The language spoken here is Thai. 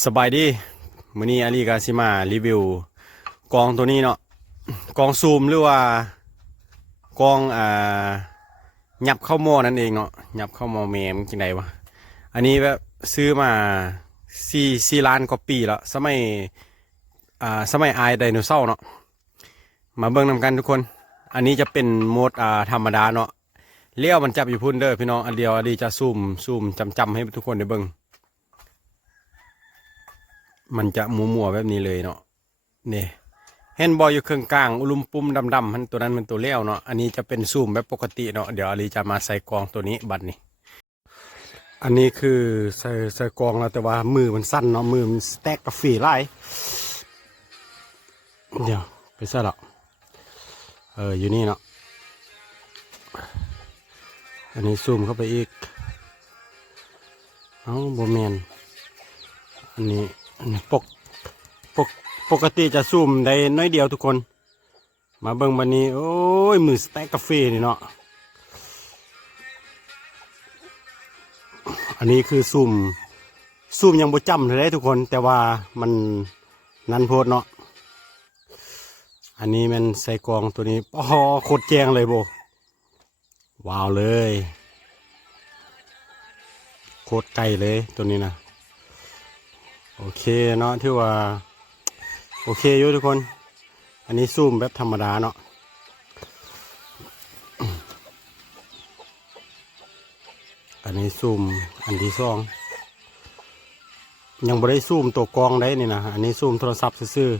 สบายดีมื้อนี้อาลีกาซิมารีวิวกองตัวนี้เนาะกองซูมหรือว่ากองยับเข้าหม้อนั่นเองเนาะยับเข้าหม้อแม่มจังไดวะอันนี้แบบซื้อมา4ล้านกว่าปีแล้วสมัยอายไดโนเสาร์เนาะมาเบิ่งนำกันทุกคนอันนี้จะเป็นโหมดธรรมดาเนาะเลี้ยวมันจับอยู่พุ่นเด้อพี่น้องอันเดียวอาลีจะซูมจำให้ทุกคนได้เบิ่งมันจะมัวแบบนี้เลยเนาะนี่เห็นบอยอยู่เครื่องกลางอุลุมปุ่มดำๆตัวนั้นเป็นตัวเลี้ยวเนาะอันนี้จะเป็นซูมแบบปกติเนาะเดี๋ยวอาลีจะมาใส่กองตัวนี้บัดนี้อันนี้คือใส่กองแล้วแต่ว่ามือมันสั้นเนาะมือมันสแต็กกับฝีไล่เดี๋ยวไปใส่ละอยู่นี่เนาะอันนี้ซูมเข้าไปอีกโบแมนอันนี้ปกติจะซูมได้น้อยเดียวทุกคนมาเบิ่งบันนี้โอ้ยมือสแต็กกาแฟนี่เนาะอันนี้คือซูมยังบ่จำเลยทุกคนแต่ว่ามันนันโพดเนาะอันนี้มันใส่กองตัวนี้โคตรแจ้งเลยโบว้าวเลยโคตรไกลเลยตัวนี้นะโอเคเนาะที่ว่าโอเคอยู่ทุกคนอันนี้ซูมแบบธรรมดาเนาะอันนี้ซูมอันที่สองยังไม่ได้ซูมตัวกองได้นี่นะอันนี้ซูมโทรศัพท์ซื่อ